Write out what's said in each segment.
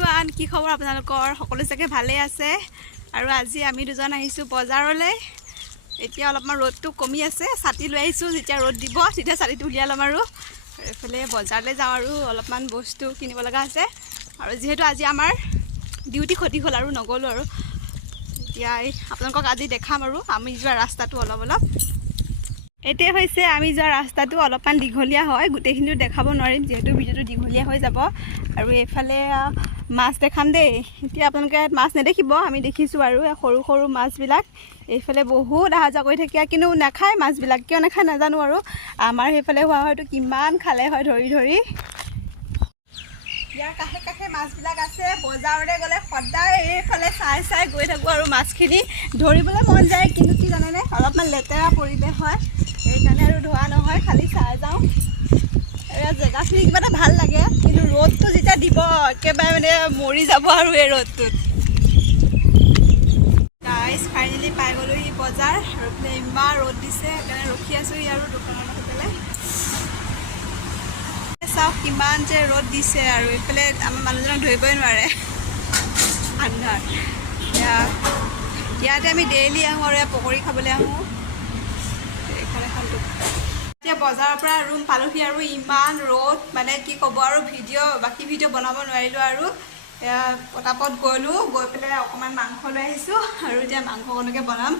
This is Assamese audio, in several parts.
এভৰিৱান কি খবৰ আপোনালোকৰ সকলো চাগে ভালে আছে আৰু আজি আমি দুজন আহিছো বজাৰলৈ এতিয়া অলপমান ৰ'দটো কমি আছে ছাতি লৈ আহিছো যেতিয়া ৰ'দ দিব তেতিয়া ছাতিটো উলিয়াই ল'ম আৰু এফালে বজাৰলৈ যাওঁ আৰু অলপমান বস্তু কিনিব লগা আছে আৰু যেহেতু আজি আমাৰ ডিউটি ক্ষতি হ'ল আৰু নগলো আৰু এতিয়া আপোনালোকক আজি দেখাম আৰু আমি যোৱা ৰাস্তাটো অলপ এতিয়া হৈছে আমি যোৱা ৰাস্তাটো অলপমান দীঘলীয়া হয় গোটেইখিনি দেখাব নোৱাৰিম যেহেতু ভিডিওটো দীঘলীয়া হৈ যাব আৰু এইফালে মাছ দেখাম দেই এতিয়া আপোনালোকে মাছ নেদেখিব আমি দেখিছোঁ আৰু সৰু সৰু মাছবিলাক এইফালে বহুত অহা যোৱা কৰি থাকে কিন্তু নাখায় মাছবিলাক কিয় নাখায় নাজানো আৰু আমাৰ সেইফালে হোৱা হয়তো কিমান খালে হয় ধৰি ধৰি ইয়াৰ কাষে কাষে মাছবিলাক আছে বজাৰলৈ গ'লে সদায় এইফালে চাই গৈ থাকোঁ আৰু মাছখিনি ধৰিবলৈ মন যায় কিন্তু কি জানেনে অলপমান লেতেৰা পৰিৱেশ হয় সেইকাৰণে আৰু ধোৱা নহয় খালি চাই যাওঁ এয়া জেগাখিনি কিবা এটা ভাল লাগে কিন্তু ৰ'দটো যেতিয়া দিব একেবাৰে মানে মৰি যাব আৰু এই ৰ'দটোত গাইজ ফাইনেলি পাই গ'লোহি বজাৰ আৰু এইফালে ইমান ৰ'দ দিছে সেইকাৰণে ৰখি আছোঁ আৰু দোকানৰ কাষতে চাওক কিমান যে ৰ'দ দিছে আৰু এইফালে আমাৰ মানুহজনক ধৰিবই নোৱাৰে আন্ধাৰ ইয়াতে আমি ডেইলি আহোঁ আৰু পকৰি খাবলৈ আহোঁ এতিয়া বজাৰৰ পৰা ৰুম পালোহি আৰু ইমান ৰ'দ মানে কি ক'ব আৰু বাকী ভিডিঅ' বনাব নোৱাৰিলোঁ আৰু পটাপট গ'লোঁ গৈ পেলাই অকণমান মাংস লৈ আহিছোঁ আৰু এতিয়া মাংসকণকে বনাম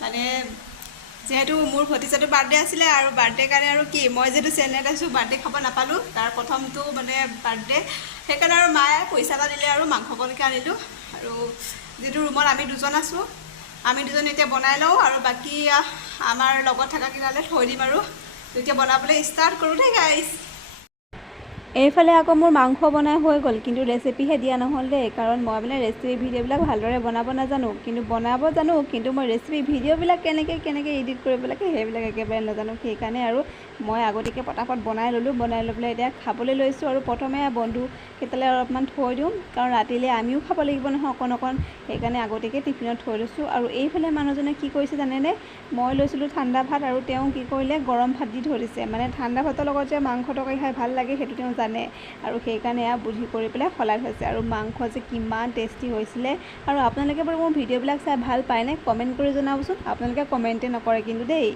মানে যিহেতু মোৰ ভতিজাটো বাৰ্থডে আছিলে আৰু বাৰ্থডে কাৰণে আৰু কি মই যিহেতু চেন্নাইত আছোঁ বাৰ্থডে খাব নাপালোঁ তাৰ প্ৰথমটো মানে বাৰ্থডে সেইকাৰণে আৰু মায়ে পইচা এটা দিলে আৰু মাংসকণকে আনিলোঁ আৰু যিহেতু ৰুমত আমি দুজন আছোঁ আমি দুজন এতিয়া বনাই লওঁ আৰু বাকী আমাৰ লগত থকা কিনালে থৈ দিম আৰু এতিয়া বনাবলৈ ষ্টাৰ্ট কৰোঁ দেই গাইজ এইফালে আকৌ মোৰ মাংস বনাই হৈ গ'ল কিন্তু ৰেচিপিহে দিয়া নহ'ল দেই কাৰণ মই মানে ৰেচিপি ভিডিঅ'বিলাক ভালদৰে বনাব নাজানো কিন্তু বনাব জানো কিন্তু মই ৰেচিপি ভিডিঅ'বিলাক কেনেকৈ এডিট কৰিব লাগে সেইবিলাক একেবাৰে নাজানো সেইকাৰণে আৰু মই আগতীয়াকৈ পটাপট বনাই ল'লোঁ বনাই লৈ পেলাই এতিয়া খাবলৈ লৈছোঁ আৰু প্ৰথমে বন্ধুকেইটালৈ অলপমান থৈ দিওঁ কাৰণ ৰাতিলৈ আমিও খাব লাগিব নহয় অকণ সেইকাৰণে আগতীয়াকৈ টিফিনত থৈ লৈছোঁ আৰু এইফালে মানুহজনে কি কৰিছে জানেনে মই লৈছিলোঁ ঠাণ্ডা ভাত আৰু তেওঁ কি কৰিলে গৰম ভাত দি থৈ দিছে মানে ঠাণ্ডা ভাতৰ লগত যে মাংস তৰকাৰী খাই ভাল লাগে সেইটো তেওঁ জানে আৰু সেইকাৰণে বুদ্ধি কৰি পেলাই সলাই থৈছে আৰু মাংস যে কিমান টেষ্টি হৈছিলে আৰু আপোনালোকে বাৰু মোৰ ভিডিঅ'বিলাক চাই ভাল পায়নে কমেণ্ট কৰি জনাবচোন আপোনালোকে কমেণ্টে নকৰে কিন্তু দেই